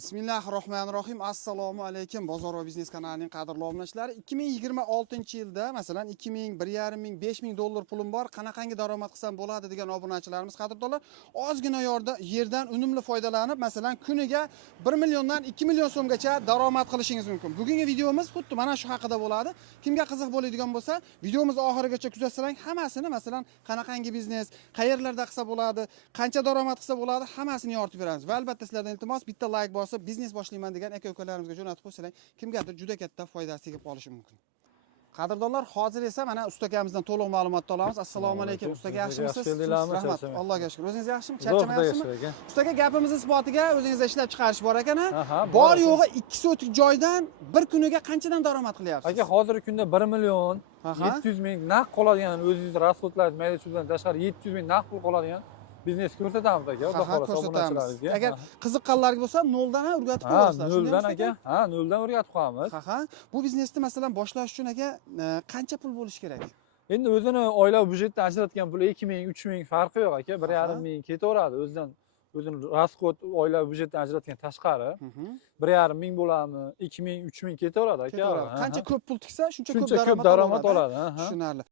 Bismillahirrohmanirrohim. Assalomu alaykum. Bozor va biznes kanalining qadrli obunachilari. 2026-yilda masalan 2000, 1,5 ming, 5 ming dollar pulim bor, qanaqangi daromad qilsam bo'ladi degan obunachilarimiz qadrdonlar, ozgina yerdan unumli foydalanib, masalan kuniga 1 milliondan 2 million so'mgacha daromad qilishingiz mumkin. Bugungi videomiz xuddi mana shu haqida bo'ladi. Kimga qiziq bo'ladigan bo'lsa, videomiz oxirigacha kuzatsalang, hammasini masalan qanaqangi biznes, qayerlarda qilsa bo'ladi, qancha daromad qilsa bo'ladi, hammasini yoritib beramiz. Va albatta sizlardan iltimos, bitta like bosib biznes boshlayman degan aka-ukalarimizga jo'natib qo'ysalar, kimgadir juda katta foydasi tegib qolishi mumkin. Qadrdonlar, hozir esa mana usta akamizdan to'liq ma'lumotni olamiz. Assalomu alaykum. Usta aka, yaxshimisiz? Rahmat. Allohga shukr. O'zingiz yaxshimi? Charchamayapsizmi? Usta aka, gapimiz isbotiga o'zingizda ishlab chiqarish bor ekan. Bor yo'g'i 2 sotik joydan bir kuniga qanchadan daromad qilyapsiz? Aka, hozirgi kunda 1 million 700 ming naqd qoladigan, o'zingiz rasxodlaringiz mayda chundan tashqari 700 ming naqd pul qoladigan biznes ko'rsatamiz aka, xudo xolasa obunachilarimizga. Agar qiziqqanlarga bo'lsa, noldan ham o'rgatib qo'yasizlar. Noldan aka, noldan o'rgatib qo'yamiz. Bu biznesni masalan boshlash uchun aka qancha pul bo'lishi kerak? Endi o'zini oila byudjetdan ajratgan pul 2 ming, 3 ming farqi yo'q aka, 1,5 ming ketaveradi o'zini rasxod oila byudjetdan ajratgan tashqari. 1,5 ming bo'ladimi, 2 ming, 3 ming ketaveradi aka. Qancha ko'p pul tiksa, shuncha ko'p daromad oladi. Tushunarli.